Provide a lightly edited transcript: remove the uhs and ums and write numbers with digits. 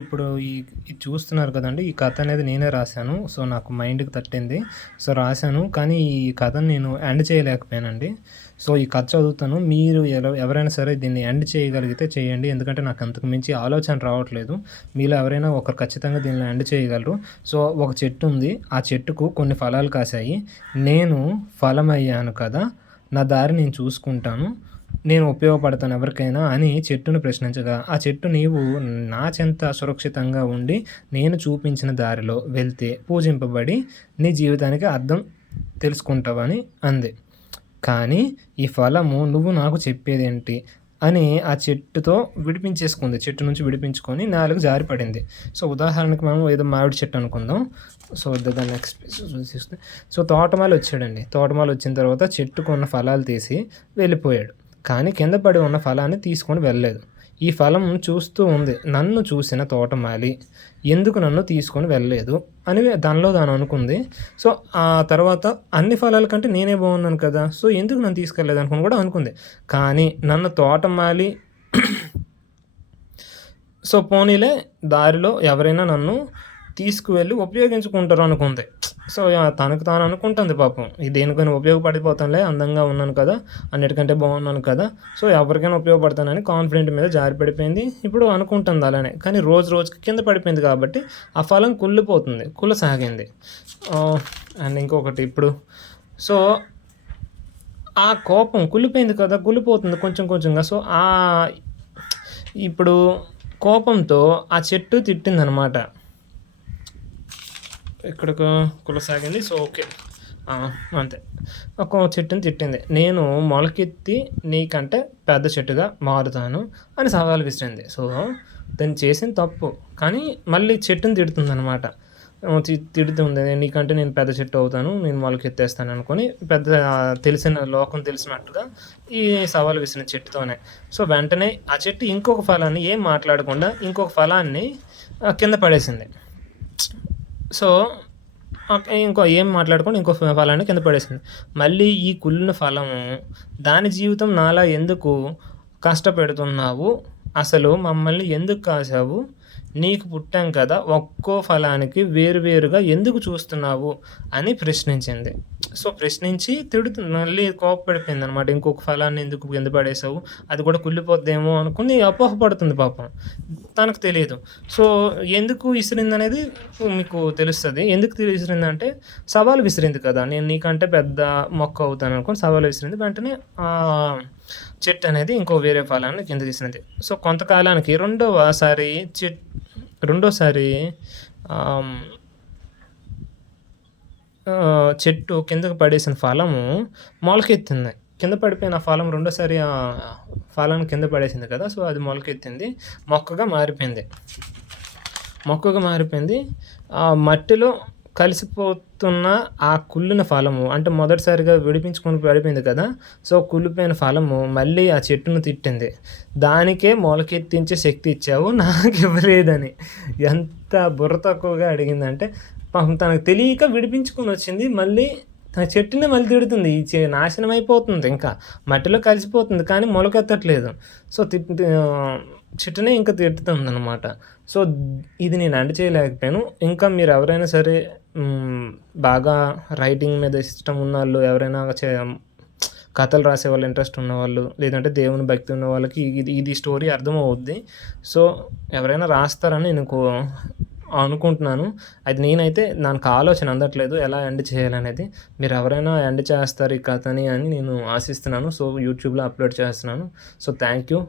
ఇప్పుడు ఇది చూస్తున్నారు కదండీ! ఈ కథ అనేది నేనే రాసాను. సో, నాకు మైండ్‌కి తట్టింది. సో, రాసాను. కానీ ఈ కథను నేను ఎండ్ చేయలేకపోయానండి. సో, ఈ కథ చదువుతాను. మీరు ఎవరైనా సరే దీన్ని ఎండ్ చేయగలిగితే చేయండి. ఎందుకంటే నాకు అంతకు మించి ఆలోచన రావట్లేదు. మీలో ఎవరైనా ఒకరు ఖచ్చితంగా దీన్ని ఎండ్ చేయగలరు. సో, ఒక చెట్టు ఉంది. ఆ చెట్టుకు కొన్ని ఫలాలు కాసాయి. నేను ఫలమయ్యాను కదా! నా దారి నేను చూసుకుంటాను. నేను ఉపయోగపడతాను ఎవరికైనా అని చెట్టును ప్రశ్నించగా, ఆ చెట్టు నీవు నా చెంత సురక్షితంగా ఉండి, నేను చూపించిన దారిలో వెళ్తే పూజింపబడి, నీ జీవితానికి అర్థం తెలుసుకుంటావని అంది. కానీ ఈ ఫలము నువ్వు నాకు చెప్పేదేంటి? అని ఆ చెట్టుతో విడిపించేసుకుంది. చెట్టు నుంచి విడిపించుకొని నేలకు జారి పడింది. సో, ఉదాహరణకి మనం ఏదో మామిడి చెట్టు అనుకుందాం. సో, దాని నెక్స్ట్ చూస్తే సో, తోటమాలి వచ్చాడండి. తోటమాలి వచ్చిన తర్వాత చెట్టుకున్న ఫలాలు తీసి వెళ్ళిపోయాడు. కానీ కింద పడి ఉన్న ఫలాన్ని తీసుకొని వెళ్ళలేదు. ఈ ఫలం చూస్తూ ఉంది. నన్ను చూసిన తోటమాలి ఎందుకు నన్ను తీసుకొని వెళ్ళలేదు అని దానిలో తాను అనుకుంది. సో, ఆ తర్వాత అన్ని ఫలాల కంటే నేనే బాగున్నాను కదా! సో, ఎందుకు నన్ను తీసుకెళ్ళలేదు అనుకుని కూడా అనుకుంది. కానీ నన్ను తోటమాలి సో, పోనీలే దారిలో ఎవరైనా నన్ను తీసుకువెళ్ళి ఉపయోగించుకుంటారు అనుకుంది. సో, తనకు తాను అనుకుంటుంది పాపం. ఇది దేనికైనా ఉపయోగపడిపోతానులే, అందంగా ఉన్నాను కదా! అన్నిటికంటే బాగున్నాను కదా! సో, ఎవరికైనా ఉపయోగపడతానని కాన్ఫిడెంట్ మీద జారి పడిపోయింది. ఇప్పుడు అనుకుంటుంది అలానే. కానీ రోజు రోజుకి కింద పడిపోయింది కాబట్టి ఆ ఫలం కుళ్ళిపోతుంది. కుళ్ళసాగింది. అండ్ ఇంకొకటి ఇప్పుడు సో, ఆ కోపం కుళ్ళిపోయింది కదా! కుళ్ళిపోతుంది కొంచెం కొంచెంగా. సో, ఇప్పుడు కోపంతో ఆ చెట్టు తిట్టిందనమాట. ఇక్కడకు కొనసాగింది. So, okay. ఆ! అంతే. ఒక చెట్టుని తిట్టింది. నేను మొలకెత్తి నీకంటే పెద్ద చెట్టుగా మారుతాను అని సవాలు విసిరింది. సో, తను చేసింది తప్పు. కానీ మళ్ళీ చెట్టుని తిడుతుందనమాట. తిడుతుంది. నీకంటే నేను పెద్ద చెట్టు అవుతాను. నేను మొలకెత్తేస్తాను అనుకోని తెలిసిన లోకం తెలిసినట్టుగా ఈ సవాలు విసిరింది చెట్టుతోనే. సో, వెంటనే ఆ చెట్టు ఇంకొక ఫలాన్ని ఏం మాట్లాడకుండా ఇంకొక ఫలాన్ని కింద పడేసింది. సో, ఏం మాట్లాడకుండా ఇంకో ఫలాన్ని కింద పడేసింది. మళ్ళీ ఈ కుళ్ళిన ఫలము దాని జీవితం నాలా ఎందుకు కష్టపెడుతున్నావు? అసలు మమ్మల్ని ఎందుకు కాసావు? నీకు పుట్టాం కదా! ఒక్కో ఫలానికి వేరు వేరుగా ఎందుకు చూస్తున్నావు? అని ప్రశ్నించింది. సో, ప్రశ్నించి మళ్ళీ కోప్పడిపోయిందనమాట. ఇంకొక ఫలాన్ని ఎందుకు కింద పడేసావు? అది కూడా కుళ్ళిపోద్దేమో అనుకుని అపోహపడుతుంది పాపం. తనకు తెలీదు. సో, ఎందుకు విసిరిందనేది మీకు తెలుస్తది. ఎందుకు విసిరిందంటే సవాలు విసిరింది కదా! నేను నీకంటే పెద్ద మొక్క అవుతాననుకోని సవాలు విసిరింది. వెంటనే చెట్టనేది ఇంకో వేరే ఫలాన్ని కిందకి విసిరింది. సో, కొంతకాలానికి రెండోసారి ఆహ్, చెట్టు కిందకి పడేసిన ఫలము మొలకెత్తింది. కింద పడిపోయిన ఫలం రెండోసారి ఫలాన్ని కింద పడేసింది కదా! సో, అది మొలకెత్తింది. మొక్కగా మారిపోయింది. మొక్కగా మారిపోయింది. మట్టిలో కలిసిపోతున్న ఆ కుళ్ళిన ఫలము అంటే మొదటిసారిగా విడిపించుకొని పడిపోయింది కదా! సో, కుళ్ళిపోయిన ఫలము మళ్ళీ ఆ చెట్టును తిట్టింది. దానికే మొలకెత్తించే శక్తి ఇచ్చావు నాకివ్వలేదని. ఎంత బుర్ర తక్కువగా అడిగిందంటే పాపం తనకు తెలియక విడిపించుకొనొచ్చింది. మళ్ళీ తన చెట్టునే మళ్ళీ తిడుతుంది. ఈ నాశనం అయిపోతుంది ఇంకా. మట్టిలో కలిసిపోతుంది కానీ మొలకెత్తట్లేదు. సో, చెట్టునే ఇంకా తిడుతుందనమాట. సో, ఇది నేను ఎండ్ చేయలేకపోయాను. ఇంకా మీరెవరైనా సరే బాగా రైటింగ్ మీద ఇష్టం ఉన్నోళ్ళు ఎవరైనా కథలు రాసేవాళ్ళు ఇంట్రెస్ట్ ఉన్నవాళ్ళు, లేదంటే దేవుని భక్తి ఉన్న వాళ్ళకి ఇది స్టోరీ అర్థమవుద్ది. సో, ఎవరైనా రాస్తారని నేను అనుకుంటున్నాను. అది నేనైతే నాకు ఆలోచన అందట్లేదు ఎలా ఎండ్ చేయాలనేది. మీరెవరైనా ఎండ్ చేస్తారు ఈ కథని అని నేను ఆశిస్తున్నాను. సో, యూట్యూబ్‌లో అప్‌లోడ్ చేస్తున్నాను. So, thank you.